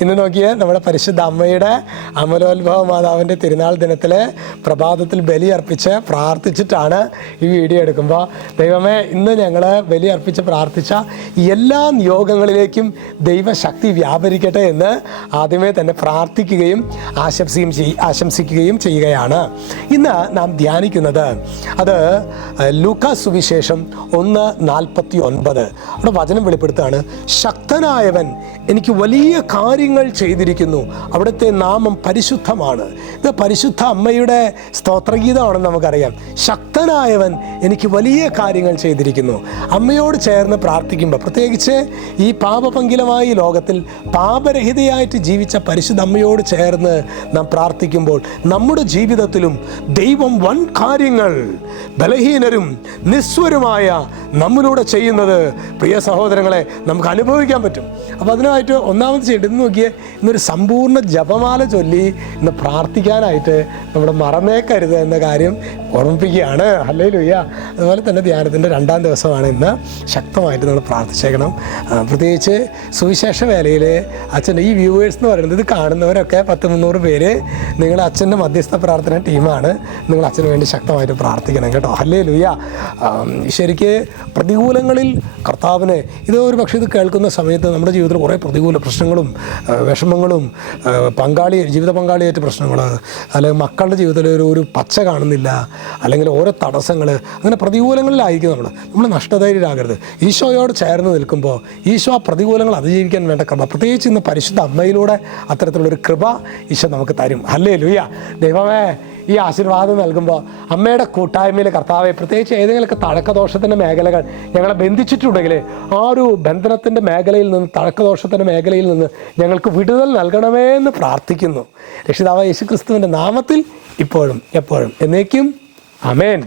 ഇന്ന് നോക്കിയേ, നമ്മുടെ പരിശുദ്ധ അമ്മയുടെ അമലോത്ഭവ മാതാവിൻ്റെ തിരുനാൾ ദിനത്തിൽ പ്രഭാതത്തിൽ ബലി അർപ്പിച്ച് പ്രാർത്ഥിച്ചിട്ടാണ് ഈ വീഡിയോ എടുക്കുമ്പോൾ, ദൈവമേ, ഇന്ന് ഞങ്ങൾ ബലി അർപ്പിച്ച് പ്രാർത്ഥിച്ച എല്ലാ നിയോഗങ്ങളിലേക്കും ദൈവശക്തി വ്യാപരിക്കട്ടെ എന്ന് ആദ്യമേ തന്നെ പ്രാർത്ഥിക്കുകയും ആശംസിക്കുകയും ചെയ്യുകയാണ്. ഇന്ന് നാം ധ്യാനിക്കുന്നത് അത് ലൂക്കാ സുവിശേഷം 1:49. അവിടെ വചനം വെളിപ്പെടുത്താണ്, ശക്തനായവൻ എനിക്ക് വലിയ കാര്യങ്ങൾ ചെയ്തിരിക്കുന്നു, അവിടുത്തെ നാമം പരിശുദ്ധമാണ്. ഇത് പരിശുദ്ധ അമ്മയുടെ സ്തോത്രഗീതമാണെന്ന് നമുക്കറിയാം. ശക്തനായവൻ എനിക്ക് വലിയ കാര്യങ്ങൾ ചെയ്തിരിക്കുന്നു. അമ്മയോട് ചേർന്ന് പ്രാർത്ഥിക്കുമ്പോൾ, പ്രത്യേകിച്ച് ഈ പാപപങ്കിലമായ ലോകത്തിൽ പാപരഹിതയായിട്ട് ജീവിച്ച പരിശുദ്ധ അമ്മയോട് ചേർന്ന് നാം പ്രാർത്ഥിക്കുമ്പോൾ നമ്മുടെ ജീവിതത്തിലും ദൈവം വൻ കാര്യങ്ങൾ ബലഹീനരും നിസ്വരുമായ നമ്മളിലൂടെ ചെയ്യുന്നത് പ്രിയ സഹോദരങ്ങളെ നമുക്ക് അനുഭവിക്കാൻ പറ്റും. അപ്പോൾ അതിനായിട്ട് ഒന്നാമത് ചെയ്യേണ്ടത് നോക്കിയേ, ഇന്നൊരു സമ്പൂർണ്ണ ജപമാല ചൊല്ലി ഇന്ന് പ്രാർത്ഥിക്കാനായിട്ട് നമ്മൾ മറന്നേക്കരുത് എന്ന കാര്യം ഓർമ്മിപ്പിക്കുകയാണ്. ഹല്ലേലൂയ. അതുപോലെ തന്നെ ധ്യാനത്തിൻ്റെ 2ാം ദിവസമാണ് ഇന്ന്. ശക്തമായിട്ട് നമ്മൾ പ്രാർത്ഥിച്ചേക്കണം. പ്രത്യേകിച്ച് സുവിശേഷ വേലയിൽ അച്ഛൻ്റെ ഈ വ്യൂവേഴ്സ് എന്ന് പറയുന്നത്, ഇത് കാണുന്നവരൊക്കെ 100-300 പേര് നിങ്ങൾ അച്ഛൻ്റെ മധ്യസ്ഥ പ്രാർത്ഥന ടീമാണ്. നിങ്ങൾ അച്ഛന് വേണ്ടി ശക്തമായിട്ട് പ്രാർത്ഥിക്കണം കേട്ടോ. ഹല്ലേലൂയ. ശരിക്ക് പ്രതികൂലങ്ങളിൽ കർത്താവിനെ, ഇത് ഒരു പക്ഷേ ഇത് കേൾക്കുന്ന സമയത്ത് നമ്മുടെ ജീവിതത്തിൽ കുറേ പ്രതികൂല പ്രശ്നങ്ങളും വിഷമങ്ങളും, ജീവിത പങ്കാളിയായിട്ട് പ്രശ്നങ്ങൾ, അല്ലെങ്കിൽ മക്കളുടെ ജീവിതത്തിൽ ഒരു പച്ച കാണുന്നില്ല, അല്ലെങ്കിൽ ഓരോ തടസ്സങ്ങൾ, അങ്ങനെ പ്രതികൂലങ്ങളിലായിരിക്കും നമ്മൾ നഷ്ടധൈര്യരാകരുത്. ഈശോയോട് ചേർന്ന് നിൽക്കുമ്പോൾ ഈശോ ആ പ്രതികൂലങ്ങൾ അതിജീവിക്കാൻ വേണ്ട കൃപ, പ്രത്യേകിച്ച് ഇന്ന് പരിശുദ്ധ അമ്മയിലൂടെ അത്തരത്തിലുള്ളൊരു കൃപ ഈശോ നമുക്ക് തരും. ഹല്ലേലൂയ. ദൈവമേ, ഈ ആശീർവാദം നൽകുമ്പോൾ അമ്മയുടെ കൂട്ടായ്മയിൽ കർത്താവെ, പ്രത്യേകിച്ച് ഏതെങ്കിലുമൊക്കെ തഴക്കദോഷത്തിൻ്റെ മേഖലകൾ ഞങ്ങളെ ബന്ധിച്ചിട്ടുണ്ടെങ്കിൽ ആ ഒരു ബന്ധനത്തിൻ്റെ മേഖലയിൽ നിന്ന്, തഴക്കദോഷത്തിൻ്റെ മേഖലയിൽ നിന്ന് ഞങ്ങൾക്ക് വിടുതൽ നൽകണമേ എന്ന് പ്രാർത്ഥിക്കുന്നു. രക്ഷിതാവായ യേശുക്രിസ്തുവിൻ്റെ നാമത്തിൽ ഇപ്പോഴും എപ്പോഴും എന്നേക്കും ആമേൻ.